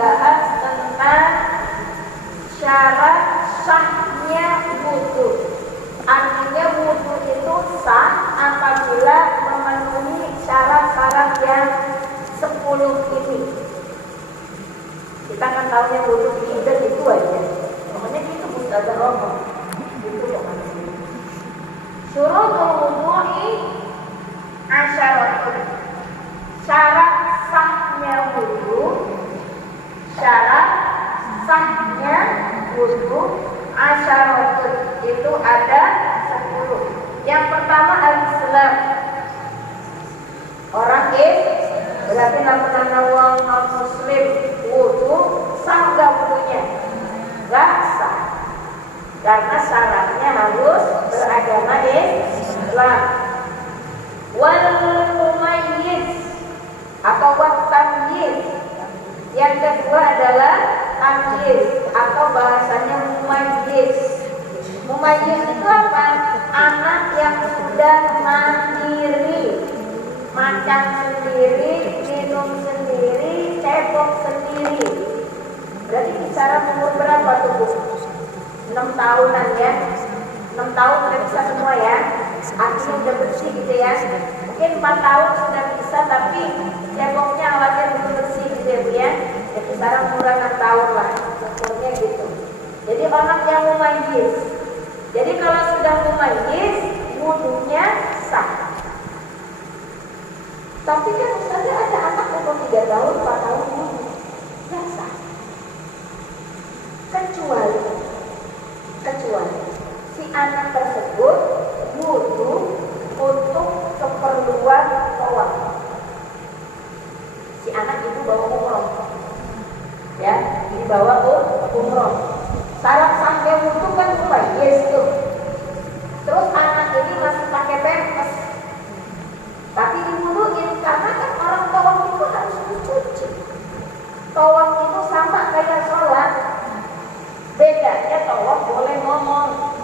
membahas tentang syarat sahnya wudu. Artinya wudu itu sah apabila memenuhi syarat-syarat yang 10 ini. Kita kan tahunya wudu itu aja. Namanya itu Ustazah Romo. Itu pokoknya. Syurutul wudu'i asyaratun. Syarat sahnya wudu. Syarat sahnya wudu asyaratun itu ada 10. Yang pertama al-Islam. Orang berarti namanya wong non muslim wudu sah gak wudunya? Gak sah. Karena syaratnya harus beragama Islam. Wal mumayyiz atau wat tamyiz. Yang kedua adalah tamyiz atau bahasanya mumayyiz. Mumayyiz itu apa? Anak yang sudah mandiri, makan sendiri, minum sendiri, cebok sendiri. Berarti kisaran umur berapa tuh Bu? 6 tahunan ya. 6 tahun sudah bisa semua ya. Artinya udah bersih gitu ya. Mungkin 4 tahun sudah bisa tapi ceboknya awalnya belum bersih gitu ya Bu ya. Ya kisaran umur 6 tahun lah. Umurnya gitu. Jadi orang yang mumayyiz. Jadi kalau sudah mumayyiz, wudunya sah. Tapi kan misalnya ada anak umur 3 tahun, 4 tahun wudu, nggak sah. Kecuali si anak tersebut wudu untuk keperluan tawaf. Si anak itu bawa umroh, ya, dibawa umroh. Syarat sahnya wudu kan mumayyiz tuh. Terus anak ini masih pakai pampers, tapi diwuduin karena kan orang tawaf itu harus dicuci. Tawaf itu sama kayak sholat. Bedanya tawaf boleh ngomong.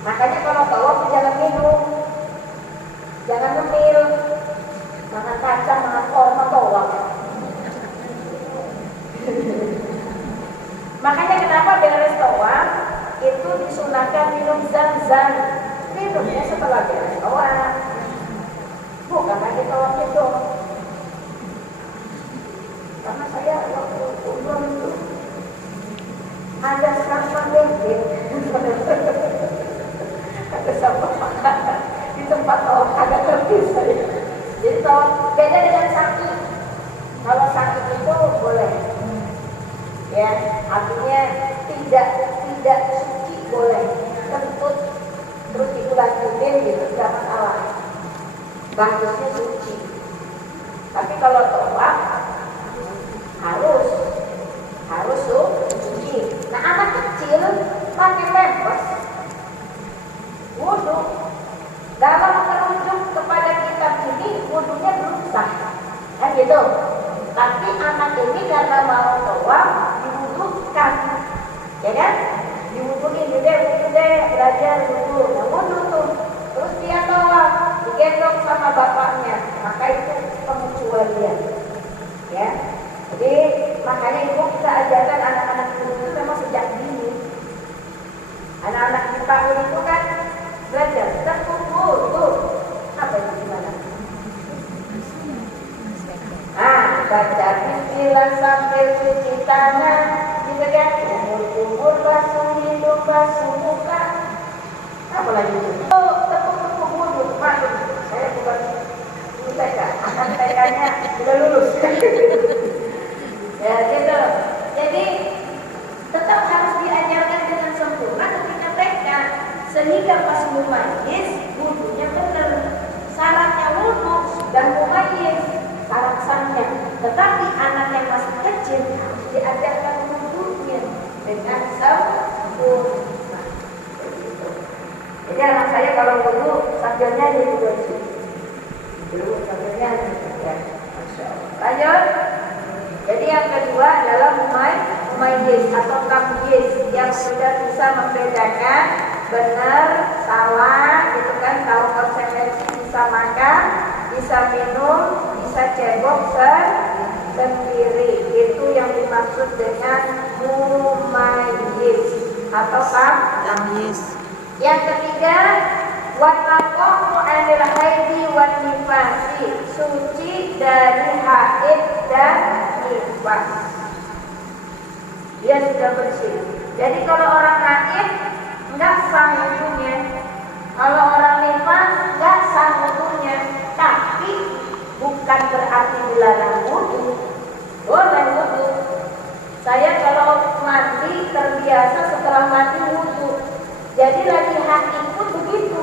Makanya kalau tawaf jangan minum, jangan ngemil, makan kacang, makan korma tawaf. Makanya kenapa beres tawaf itu disunahkan minum zam-zam. Minumnya setelah beres tawaf, bukan lagi tawafnya dong. Karena saya waktu umroh itu ada sampah bebek, ada sampah makanan di tempat tawaf agak terpisah. Jadi tawaf beda dengan sakit. Kalau sakit itu boleh, ya, artinya tidak suci boleh, kentut terus dilanjutin gitu, tidak masalah. Bagusnya suci. Tapi kalau tawaf harus suci. Nah anak kecil pakai pampers wudu. Dalam merujuk kepada kitab ini wudunya belum sah, kan gitu. Tapi anak ini karena mau tawaf diwudukan, ya kan? Diwuduin, udah belajar wudu, nah wudu tuh. Terus dia tawaf, digendong sama bapaknya, maka itu pengecualian, ya. Jadi makanya ibu kita ajarkan anak-anak itu memang sejak dini. Anak-anak kita itu kan belajar tekuk wudu. Apa itu gimana? Baca bismillah sampai cuci tangan, gitu kan? Umur basuh hidung, basuh muka. Apa lagi itu? Tekuk wudu. Maklum, saya bukan TK, anak TK-nya sudah lulus. Ya gitu. Jadi tetap harus diajarkan dengan sempurna ketika TK, sehingga pas mumayyiz wudunya benar. Syaratnya wudu sudah mumayyiz, syarat sahnya. Tetapi anak yang masih kecil harus diajarkan wudunya dengan sempurna. Jadi anak saya kalau wudu sambil nyanyi juga sih. Dulu sambil nyanyi ya. Masya Allah. Lanjut. Jadi yang kedua adalah mumayyiz atau tamyiz yang sudah bisa membedakan benar, salah, gitu kan, tahu konsekuensi, bisa makan, bisa minum, bisa cebok sendiri. Itu yang dimaksud dengan mumayyiz atau tamyiz. Yang ketiga, wa taqamu 'anil haidi wan nifasi, suci dari haid dan nifas. Dia sudah bersih. Jadi kalau orang haid enggak sah wudunya. Kalau orang nifas enggak sah wudunya. Tapi bukan berarti dilarang wudu. Boleh wudu. Saya kalau mandi terbiasa setelah mandi wudu. Jadi lagi haid pun begitu.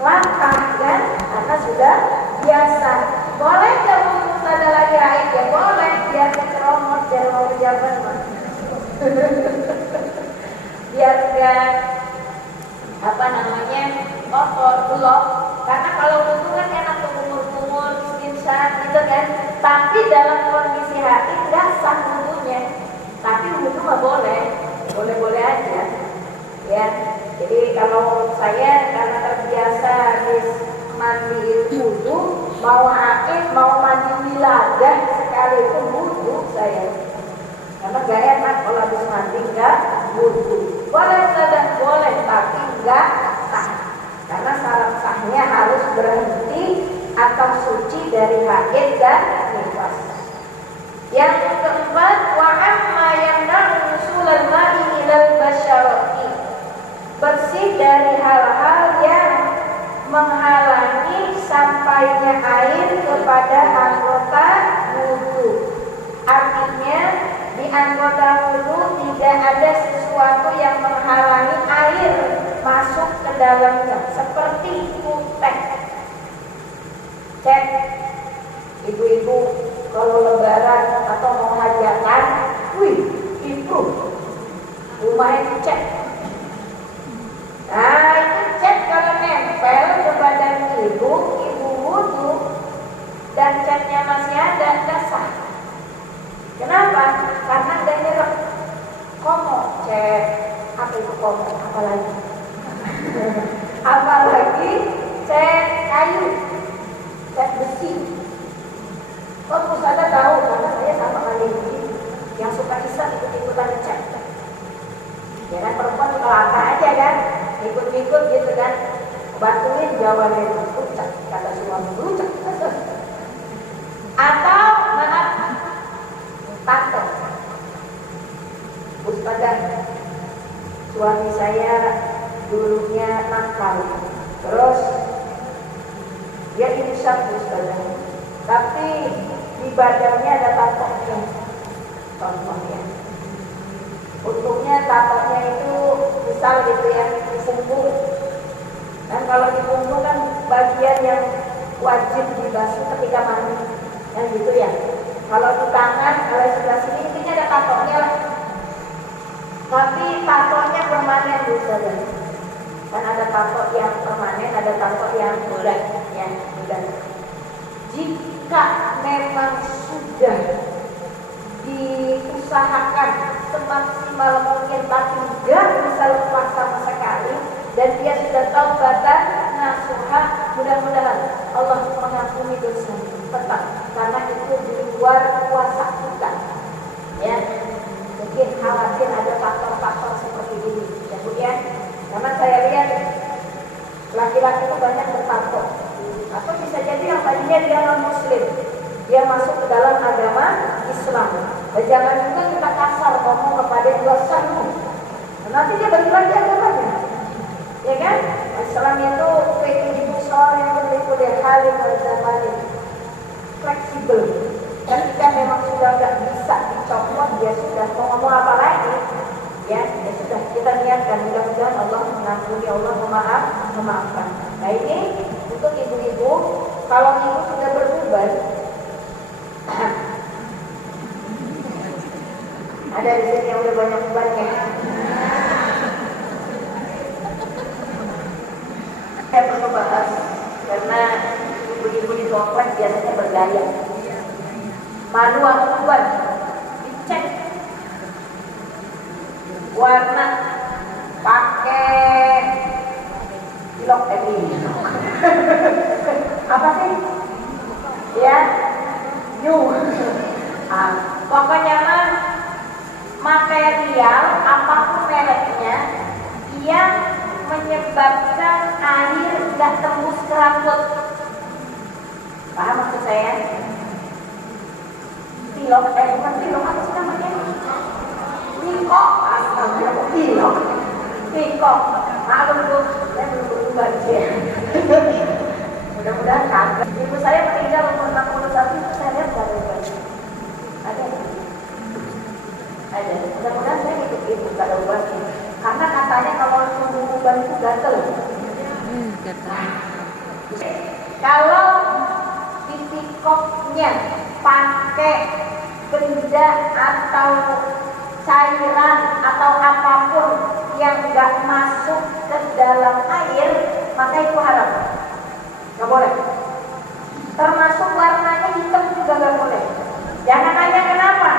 Langkah kan? Karena sudah biasa. Boleh nggak wudu pada lagi haid? Ya boleh. Biar keceromot dari mau pejabat. Biar enggak kotor belum. Karena kalau wudu kan enak tuh kumur-kumur, istinsak gitu kan. Tapi dalam kondisi haid nggak sah wudunya. Tapi wudu mah boleh aja. Ya, jadi kalau saya karena terbiasa habis mandi wudu, mau haid, mau mandi wiladah sekali itu wudu saya. Karena gak enak kalau habis mandi nggak wudu. Boleh saja, boleh, tapi nggak sah. Karena syarat sahnya harus berhenti atau suci dari haid dan nifas. Yang keempat, wa amma yamna'u nusulal ma'i ilal basyarati, bersih dari hal-hal yang menghalangi sampainya air kepada anggota wudu. Artinya di anggota wudu tidak ada sesuatu yang menghalangi air masuk ke dalamnya, seperti kutek. Cek ibu-ibu kalau lebaran atau mau hajatan, wih, itu rumahnya cek. Nah itu cat kalau nempel ke badan ibu wudu dan catnya masih ada, nggak sah. Kenapa? Karena nggak nyerap. Komo, cek apa itu komo? Apalagi? Apalagi cat kayu, cat besi. Kok terus ada tahu? Karena saya sama kali ini yang suka hisap ikut-ikutan cat. Ya kan perempuan suka laka aja kan, ikut-ikut gitu kan, bantuin jawabannya rucak, kata suami rucak. Atau maaf, tato. Ustazah, suami saya dulunya nakal, terus dia insaf ustazah, tapi di badannya ada tatonya, contohnya. Untungnya tatonya itu misal gitu ya, di punggung. Dan kalau di punggung kan bagian yang wajib dibasuh ketika mandi, kan gitu ya. Kalau di tangan, kalau sebelah sini intinya ada tatonya lah. Tapi tatonya permanen saja. Kan ada tato yang permanen, ada tato yang bulat, ya bulat. Jika memang sudah diusahakan semaksimal mungkin tapi tidak bisa lepas sama sekali dan dia sudah taubatan nasuha, mudah-mudahan Allah mengampuni dosa tetap, karena itu di luar kuasa kita ya. Mungkin khawatir ada faktor-faktor seperti ini kemudian, karena saya lihat laki-laki itu banyak bertato atau bisa jadi yang tadinya dia non muslim dia masuk ke dalam agama Islam. Dan jangan juga kita kasar ngomong kepada dosamu. Nanti dia balik lagi agamanya. Ya kan? Islam itu fiqh soal yang berliku-liku halim al-zamanin. Fleksibel. Dan jika memang sudah nggak bisa dicopot, dia sudah mau ngomong apa lagi? Ya sudah, kita niatkan mudah-mudahan Allah mengampuni, Allah memaafkan. Nah ini untuk ibu-ibu, kalau ibu sudah beruban, ada di sini yang udah banyak ubannya. Saya perlu bahas karena ibu-ibu di kompleks biasanya bergaya. Malu atau uban, dicek warna, pakai pilok ini. Apa sih? Ya, new. Pokoknya mah material apapun mereknya yang menyebabkan air nggak tembus ke rambut. Paham maksud saya? Pilok, bukan pilok, apa sih namanya? Pikok, astaga, pilok, pikok. Maklum bu, saya belum berubah sih. Mudah-mudahan kagak. Ibu saya meninggal umur 61 itu saya lihat nggak berubah. Ada. Mudah-mudahan saya ikut ibu nggak ada ubahnya. Karena katanya kalau tumbuh uban itu gatel. Kalau di pikoknya pakai benda atau cairan atau apapun yang nggak masuk ke dalam air, maka itu haram. Nggak boleh. Termasuk warnanya hitam juga nggak boleh. Jangan tanya kenapa.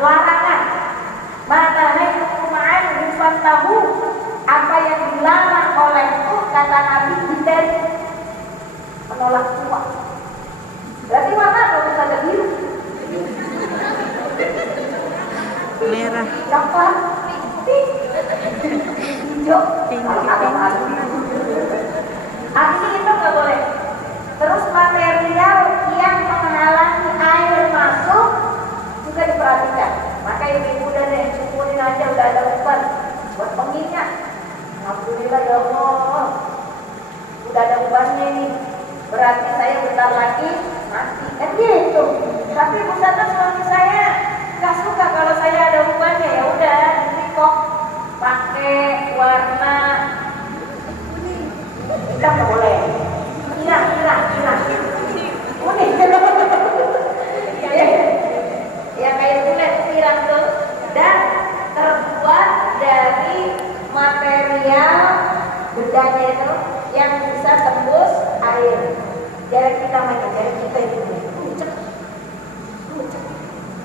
Larangan. Maka itu kumaan bukan tahu apa yang dilarang olehku, kata Nabi, hindari. Menolak tua. Berarti warna kalau ada biru, merah, coklat, pink, hijau, artinya itu nggak boleh. Terus material yang menghalangi air masuk juga diperhatikan. Maka ibu-ibu dan yang syukurin aja udah ada uban buat pengingat. Alhamdulillah ya Allah, udah ada ubannya nih. Berarti saya bentar lagi mati. Kan gitu. Tapi bukan suami saya nggak suka kalau saya ada ubannya. Ya udah, ini kok pakai warna hitam nggak boleh. Hilang. Kuning. Ya kayak kulit pirang tuh, dan terbuat dari material bedanya itu yang bisa tembus air. Jarang kita makan, jarang kita itu lucu.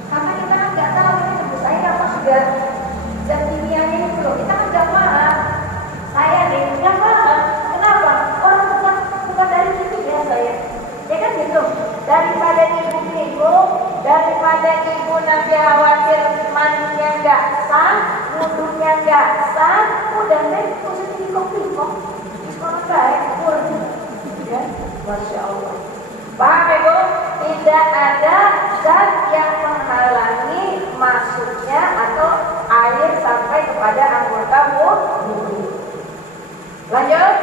Karena kita nggak tahu ini tembus air apa sudah zat kimianya itu loh. Kita nggak paham. Saya nih nggak paham. Kenapa? Orang bukan dari situ ya saya. Ya kan gitu. Daripada ibu, daripada ibu nanti khawatir mandinya nggak sah, wudhunya nggak sah, udah deh positif pikok. Sekolah baik, ya, masya Allah. Paham ibu? Tidak ada zat yang menghalangi masuknya atau air sampai kepada anggota wudhu. Lanjut.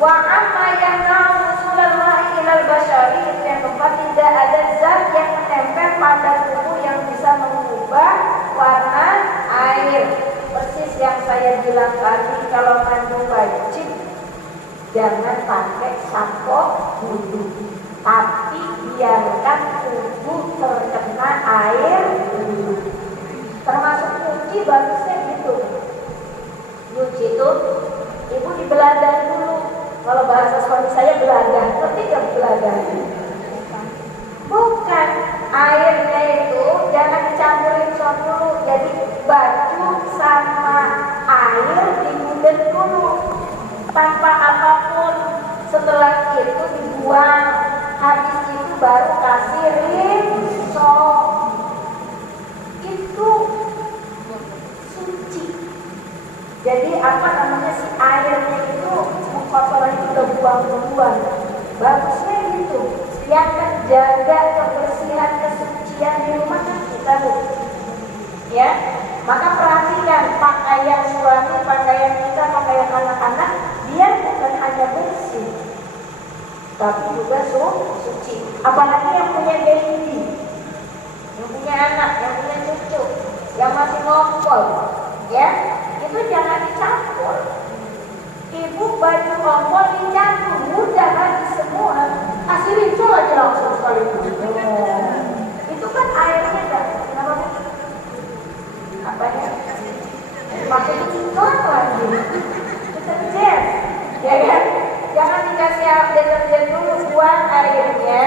Wa amma yamna'u usulal ma'i ilal basyari, itu yang keempat, tidak ada zat yang menempel pada tubuh yang bisa mengubah warna air. Persis yang saya bilang tadi, kalau mandi wajib jangan pakai sampo wudhu, tapi biarkan tubuh terkena air wudhu. Termasuk nyuci bagusnya gitu. Nyuci itu ibu dibeladah dulu. Kalau bahasa suami saya beladah, ngerti gak beladah? Bukan, airnya itu jangan dicampurin soal dulu. Jadi baju sama air digudeg dulu tanpa apapun. Setelah itu dibuang. Habis itu baru kasih rinso. Itu suci. Jadi apa namanya, si airnya itu kotoran itu udah buang duluan. Bagusnya gitu. Yang menjaga kebersihan kesucian di rumah kita, Bu. Ya, maka perhatikan pakaian suami, pakaian kita, pakaian anak-anak, biar bukan hanya bersih, tapi juga suci. Apalagi yang punya baby, yang punya anak, yang punya cucu, yang masih ngompol, ya, itu jangan dicampur. Ibu baju kompor dicampur, mudah lagi semua. Kasih rinso aja langsung sekali. Itu kan airnya dah. Kenapa? Apanya? Pakai iklan lagi. Deterjen, ya kan? Jangan dikasih deterjen dulu, buang airnya,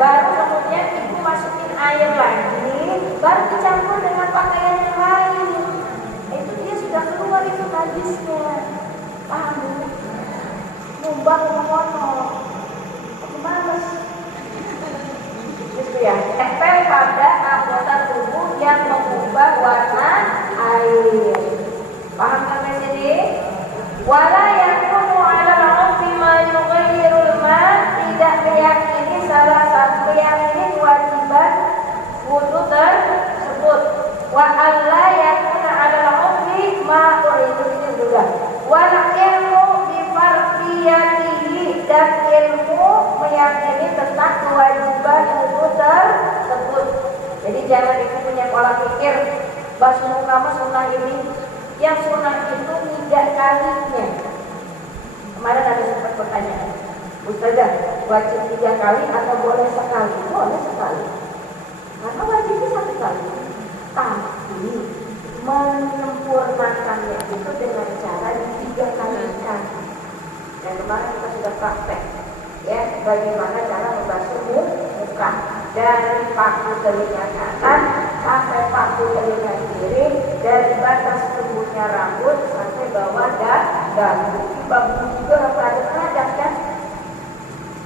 baru kemudian ibu masukin air lagi, baru dicampur dengan pakaian yang lain. Itu dia sudah keluar itu najisnya. Paham Bu? Numbang mengono. Gimana? Gitu ya. Tempel pada anggota tubuh yang mengubah warna air. Paham sampai sini? Wala yakunu 'ala al-'udhi ma yughayyirul ma, tidak meyakini salah satu meyakini kewajiban wudu tersebut. Wa alla yakuna 'ala al-'udhi ma uridu juga. Wal ilmu bi fardiyatihi, dan ilmu meyakini tentang kewajiban wudu tersebut. Jadi jangan itu punya pola pikir basuh muka mah sunnah ini. Yang sunnah itu 3 kalinya. Kemarin ada sempat pertanyaan, Ustazah, wajib 3 kali atau boleh sekali? Boleh sekali. Karena wajibnya 1 kali. Tapi menyempurnakannya itu dengan cara 3 kali. Dan kemarin kita sudah praktek, ya, bagaimana cara membasuh muka dari paku telinga kanan sampai paku telinga kiri, dari batas tubuhnya rambut sampai bawah dagu. Bambu juga harus ada terhadap, kan?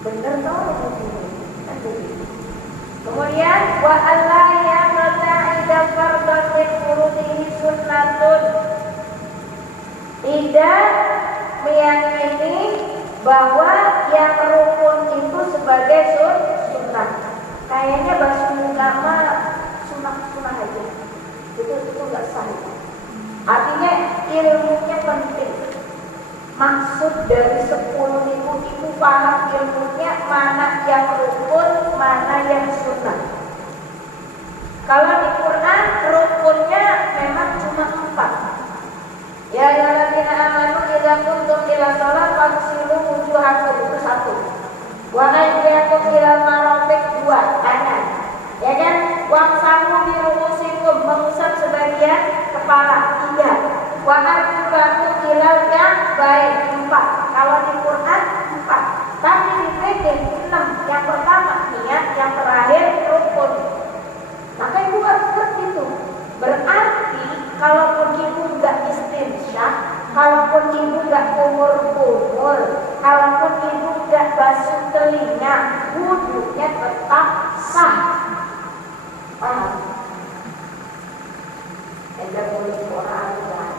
Bener dong begini. Kemudian wa alla yaqta'ida fardhan min furudihi sunnatun, tidak meyakini bahwa yang rukun itu sebagai sunnah. Kayaknya basuh muka mah sunnah aja. Itu nggak sah. Artinya ilmunya penting. Maksud dari 10 itu paham ilmunya, mana yang rukun, mana yang sunnah. Kalau di Quran rukunnya memang cuma 4. Ya alladzina amanu idza qumtum ila shalah faghsilu wujuhakum, itu 1. Wa aydiyakum ila marafiq, 2, kanan. Ya kan? Wamsahu bi ru'usikum, mengusap sebagian kepala, 3. Wa arjulakum ila ka'bayn, 4. Kalau di Quran 4, tapi di PD 6. Yang pertama niat, yang terakhir rukun. Maka ibu harus ngerti itu. Berarti kalaupun ibu nggak istinsyaq, kalaupun ibu nggak kumur-kumur, kalaupun ibu nggak basuh telinga, wudunya tetap sah. Paham? Ada boleh orang lain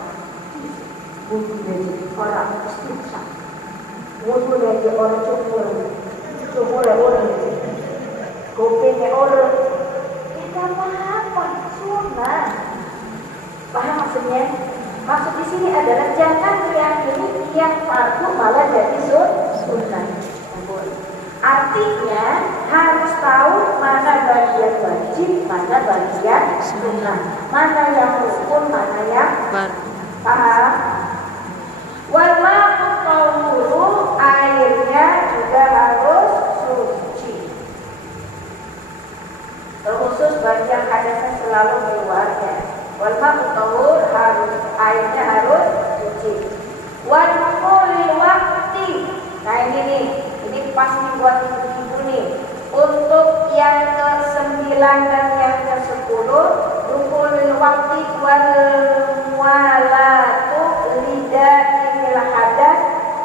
wudu dari orang istinsyaq, wudu dari orang cukur orang kupingnya orang, tidak apa-apa, sunnah. Paham maksudnya? Maksud di sini adalah jangan meyakini yang fardu malah jadi sunnah. Artinya harus tahu mana bagian wajib, mana bagian sunnah, mana yang rukun, mana yang paham. Wal ma'u tahuru, airnya juga harus suci. Terkhusus bagi yang hadasnya selalu keluarnya. Wal ma'u tahur, harus airnya harus suci. Wal dukhulil waqti. Nah ini pas nih buat ibu-ibu nih. Untuk yang ke-9 dan yang ke-10, dukhulil waqti wal mualatu lidatil hadas.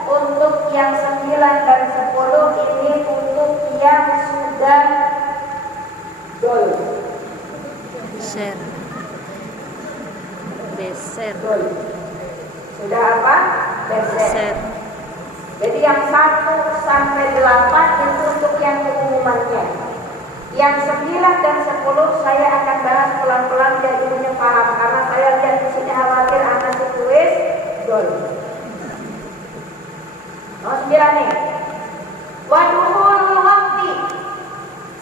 Untuk yang 9 dan 10 ini untuk yang sudah dol. Beser. Sudah apa? Beser. Jadi yang 1 sampai 8 itu untuk yang keumumannya. Yang 9 dan 10 saya akan bahas pelan-pelan biar ibunya paham, karena saya lihat di sini khawatir anak tulis dol. Nomor 9 nih. Waduhul waqti.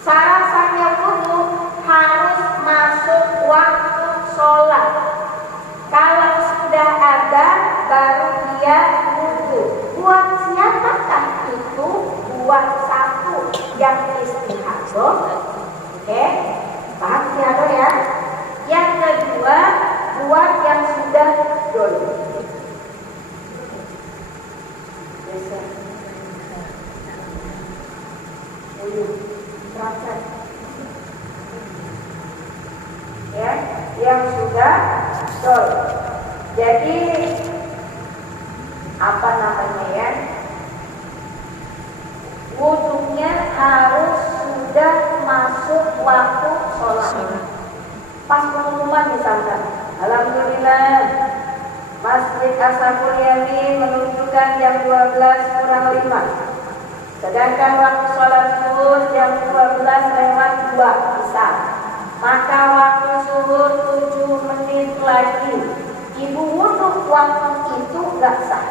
Syarat-syaratnya wudu harus masuk waktu sholat. Kalau sudah ada baru dia wudu. Buat siapakah itu? Buat 1 yang istihadah. Oke, paham istihadah ya? Yang kedua buat yang sudah dol. Ya, yang sudah dol. Jadi apa namanya ya? Wudunya harus sudah masuk waktu sholat. Pas Alhamdulillah, Masjid Ashabul Yamin menunjukkan jam 12:05. Sedangkan waktu sholat zuhur jam 12:02 misal. Maka waktu zuhur 7 menit lagi. Ibu wudhu waktu itu nggak sah.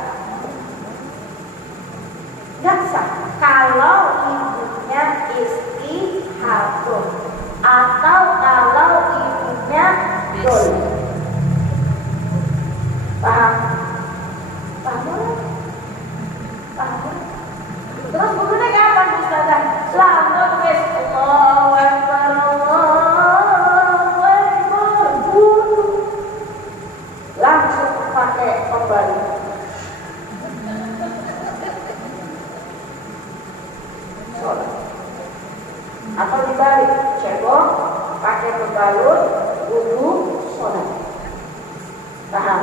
Nggak sah kalau ibunya istihadah atau kalau ibunya dol. Paham? Paham? Paham? Terus bukunya kapan Ustazah? Lama wes Allahu Akbar, Allahu Akbar, langsung pakai pembalut. Sholat. Atau dibalik, cebok, pakai pembalut, wudu, sholat. Paham?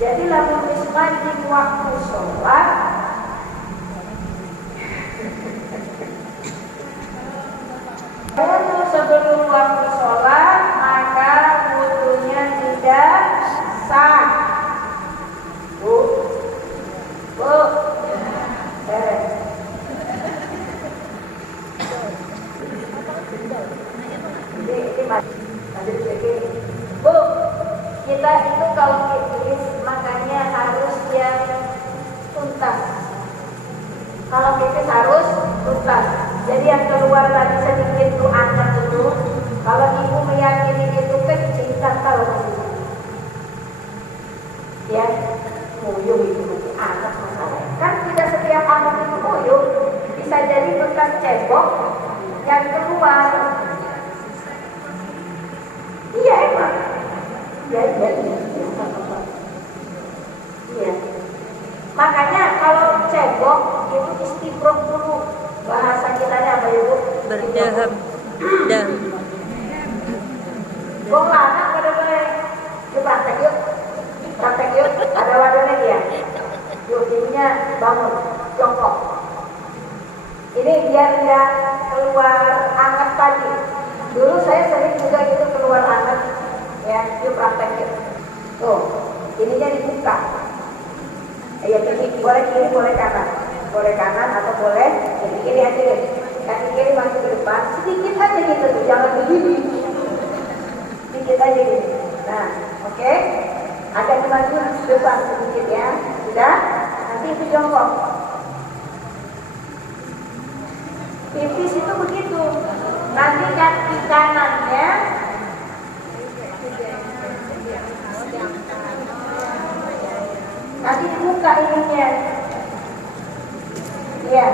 Jadi lamun wis wajib waktu sholat, wudu sebelum waktu sholat, maka wudunya tidak sah. Bu, Bu, kita itu kalau pipis makanya harus yang tuntas. Kalau pipis harus tuntas. Jadi yang keluar tadi sedikit itu angkat dulu. Kalau ibu meyakini itu kecil, tak tahu nanti. Ya, muyung itu anak masalah. Kan tidak setiap anak itu muyung. Bisa jadi bekas cebok yang keluar. Iya emang. Ya. Iya. Makanya kalau cebok itu istifrog dulu. Bahasa kitanya apa ya Bu? Berdaham. Dah. Bong anak pada boleh. Yuk praktek yuk. Praktek yuk. Ada wadahnya dia. Yuk ininya bangun. Jongkok. Ini biar dia keluar anget tadi. Dulu saya sering juga gitu keluar anget. Ya, yuk praktek yuk. Tuh, ininya dibuka. Ya, boleh kiri, boleh kanan. Boleh kanan atau boleh kiri aja deh. Kaki kiri masuk ke depan, sedikit aja gitu tuh, jangan begini. Sedikit aja gitu. Nah, oke. Agak maju ke depan sedikit ya. Sudah? Nanti itu jongkok. Pipis itu begitu. Nanti kaki kanannya nanti dibuka ininya. Ya,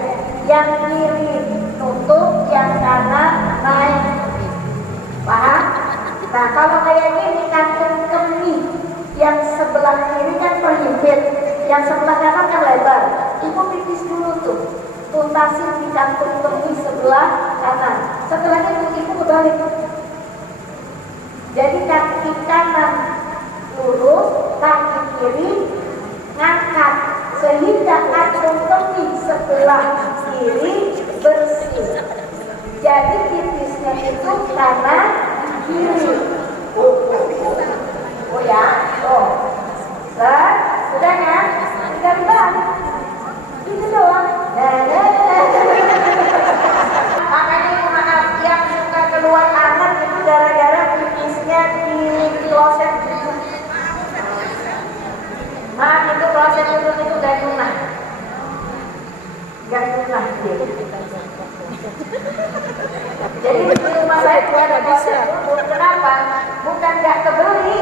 yang kiri tutup, yang kanan naik. Paham? Nah, kalau kayak gini kantung kemih yang sebelah kiri kan perhimpit, yang sebelah kanan kan lebar. Ibu pipis dulu tuh, tuntasin di kantung kemih sebelah kanan. Setelah itu ibu kebalik. Jadi kaki kanan lurus, kaki kiri ngangkat sehingga kantung kemih sebelah kiri bersih. Jadi pipisnya itu kanan kiri. Oh ya, sudah kan? Tinggal dibalik. Itu doang. Makanya maaf yang suka keluar anak itu gara-gara pipisnya di kloset. Itu kloset itu gak guna. Jadi di rumah saya juga ada kloset duduk. Kenapa? Bukan gak kebeli,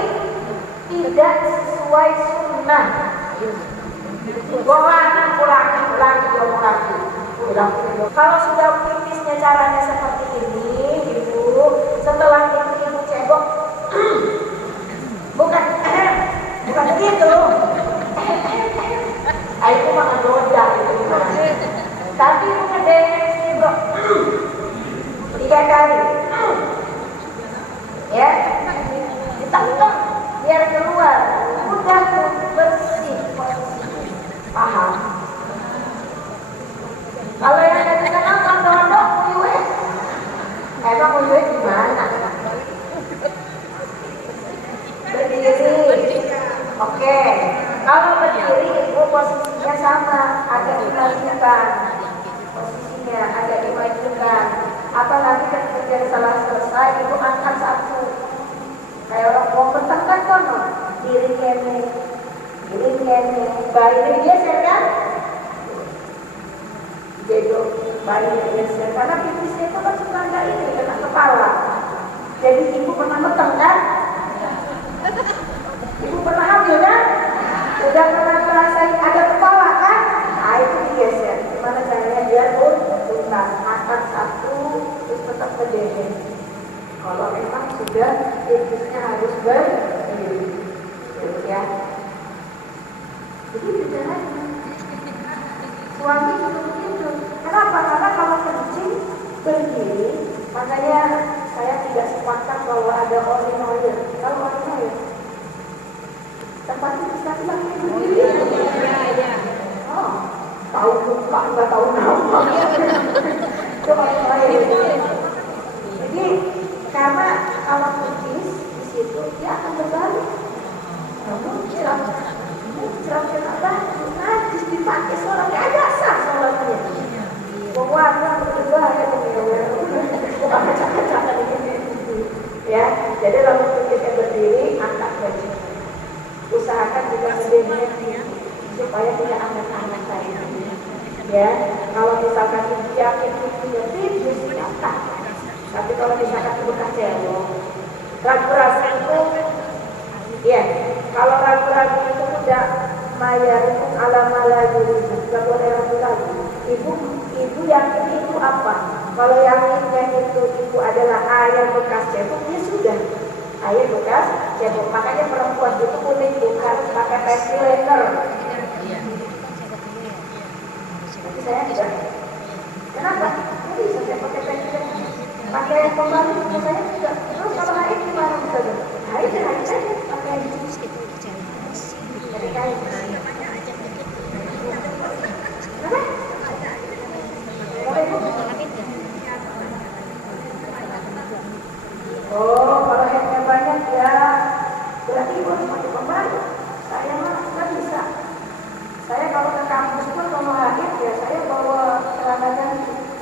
tidak sesuai sunnah. Pulang. Kalau sudah pipisnya caranya seperti ini, ibu, setelah ibu cebok, bukan begitu. Ibu mah ngedoda itu. Tapi ibu ngedengeng cebok 3 kali. Ya, ditengok biar keluar. Udah bersih. Paham? Kalau yang ada nonton dondok, agak dimajukan posisinya, agak dimajukan. Apalagi ketika salah selesai, ibu angkat satu. Kayak orang mau bertengkar kono, diri kene, bayi geser kan? Jadi bayi geser, karena pipisnya itu kan suka nggak ini, kena kepala. Jadi ibu pernah meteng kan? Ibu pernah hamil kan? Sudah pernah merasain ada kepala kan? Nah itu digeser. Gimana caranya biar tuntas, angkat satu, terus tetap berdiri. Kalau memang sudah pipisnya harus berdiri, ya. Jadi caranya. Suami juga begitu. Kenapa? Karena kalau kencing berdiri, makanya saya tidak sepakat bahwa ada orinoir. Kalau orinoir, tempatnya bisa bilang berdiri. Oh, tahu lupa nggak tahu nama. Itu orinoir. Jadi karena kalau pipis di situ dia akan berbalik. Cerah apa? Najis dipakai sholatnya agak sah sholatnya. Warna berdua ya bukan kacang-kacangan ini. Ya, jadi kalau kita berdiri angkat baju. Usahakan juga berdiri supaya tidak angkat-angkat saya. Ya, kalau misalkan yakin punya tipis angkat. Tapi kalau misalkan bekas cewek, ragu-ragu itu, ya, kalau ragu-ragu itu tidak mayarikum ala malayu, tidak boleh ragu-ragu. Ibu yakin itu apa? Kalau yakinnya itu adalah air bekas cebok, ya sudah, air bekas cebok. Makanya perempuan itu unik, harus pakai ventilator. Tapi saya tidak. Kenapa? Jadi saya pakai ventilator. Pakai pembalut saya juga. Terus kalau haid gimana misalnya? Haid saja pakai dari kain. Oh, kalau haidnya banyak ya berarti ibu harus pakai pembalut. Saya mah nggak bisa. Saya kalau ke kampus pun kalau haid ya saya bawa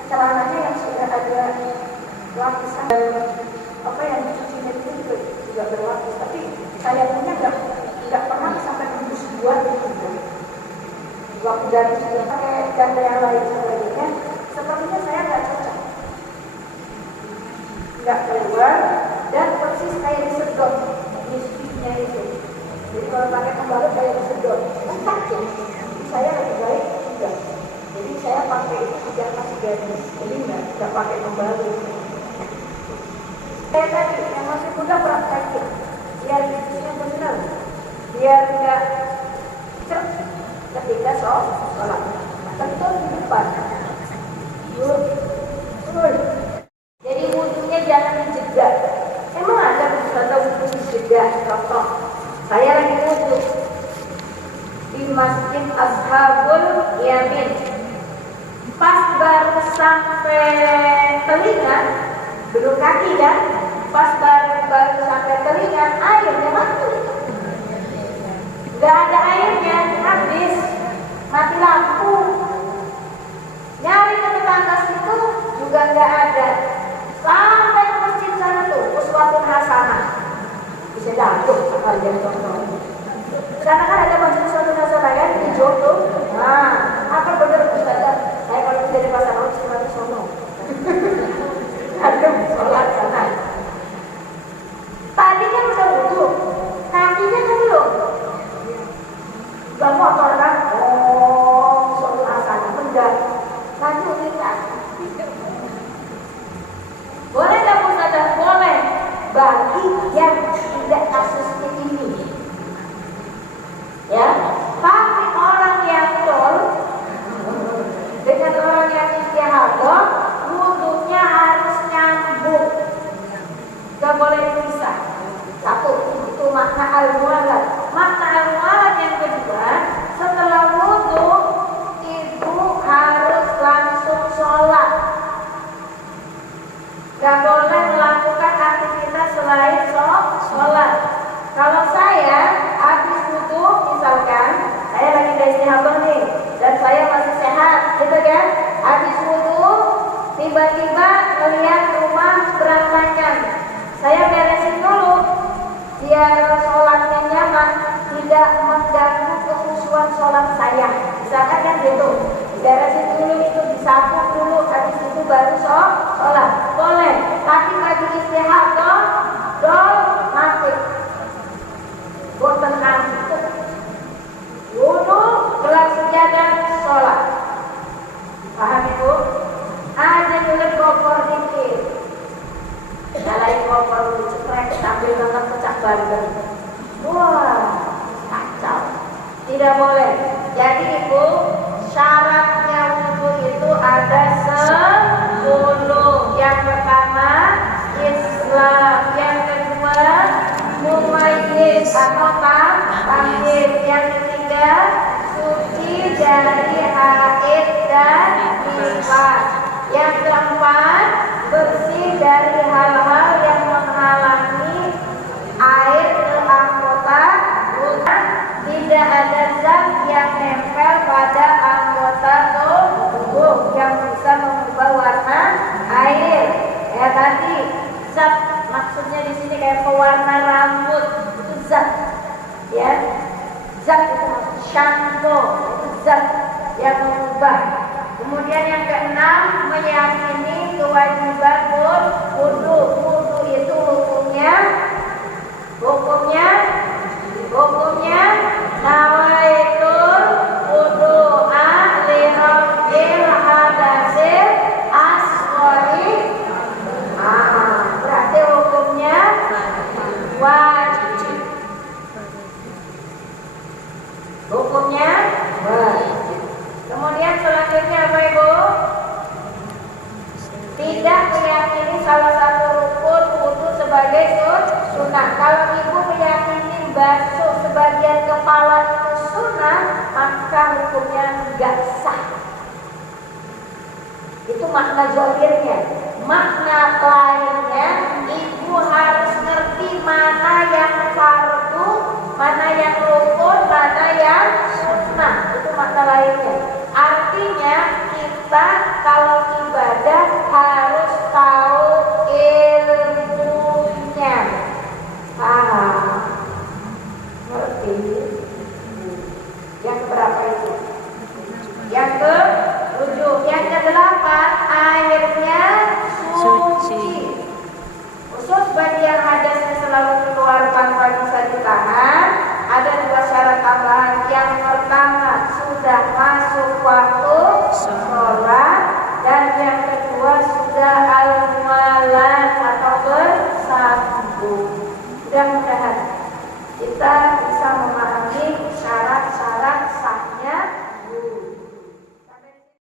celananya yang sudah ada lapisan apa yang dicucinya itu juga berlapis, tapi saya punya nggak pernah sampai tembus buat itu. Waktu dari sudah pakai ganda yang lain sebagainya, sepertinya saya nggak cocok, nggak keluar dan persis kayak disedot misfinya itu. Jadi kalau pakai pembalut kayak disedot, sakit. Saya lebih baik tidak. Jadi saya pakai itu sudah masih gadis, jadi nggak pakai pembalut. Saya tadi yang masih muda praktekin, biar bisnisnya benar, biar tidak cek ketika sholat. Tentu di depan. Jadi wudhunya jangan dijeda. Emang ada wudhu dijeda? Contoh, saya lagi wudhu di Masjid Ashabul Yamin. Pas baru sampai telinga, belum kaki kan? Pas baru sampai telinga, airnya mati. Gak ada airnya, habis, mati lampu. Nyari ke tetangga situ juga gak ada. Sampai ke masjid sana tuh, uswatun hasanah. Bisa jatuh, aja contoh. Karena kan ada masjid uswatun hasanah kan, di Jodoh. Nah, apa benar Ustazah? Saya kalau dari pasar laut semakin sono. Aduh, sholat sana. Tadi kan udah wudhu, kakinya kan belum. Gak motor kan? Oh, sholat asana enggak. Lanjut kita. Boleh gak Ustazah? Boleh. Bagi yang tidak kasusnya ini. Ya, tapi orang yang tol biar sholatnya nyaman, tidak mengganggu kekhusyuan sholat saya. Misalkan kan gitu, beresin dulu itu, disapu dulu, habis itu baru sholat. Boleh, tapi lagi istirahat dong, mati. Boten itu. Wudu, gelar sejadah, sholat. Paham ibu? Ada juga kompor dikit. Nyalain kompor cekrek sambil nonton pecah bandeng. Wah, kacau. Tidak boleh. Jadi ibu, syaratnya wudu itu ada 10. Yang pertama Islam, yang kedua mumayyiz atau tamyiz, yang ketiga suci dari haid dan nifas, yang keempat bersih dari hal-hal yang menghalangi air ke anggota tubuh, tidak ada zat yang nempel pada anggota tubuh yang bisa mengubah warna air. Ya tadi zat, maksudnya di sini kayak pewarna rambut, itu zat, ya. Zat itu maksud shampoo, itu zat yang mengubah. Kemudian yang keenam, meyakini kewajiban wudu. Wudu itu hukumnya nawaitul wudu'a li rabbil hadatsil asghari. Berarti hukumnya wajib. Hukumnya wajib. Kemudian selanjutnya apa ibu? Tidak meyakini salah satu rukun wudu sebagai sunnah. Kalau ibu meyakini basuh sebagian kepala itu sunnah, maka hukumnya enggak sah. Itu makna zahirnya. Makna lainnya, ibu harus ngerti mana yang fardu, mana yang rukun, mana yang sunnah. Itu makna lainnya. Artinya kita kalau ibadah harus tahu ilmunya. Ngerti? Yang keberapa itu? Yang ke-7. Yang ke-8, akhirnya suci. Khusus bagi yang hadasnya selalu keluar tanpa bisa ditahan, ada 2 syarat tambahan. Yang pertama, sudah masuk waktu sholat, dan yang kedua sudah al-mualan atau bersambung. Mudah-mudahan kita bisa memahami syarat-syarat sahnya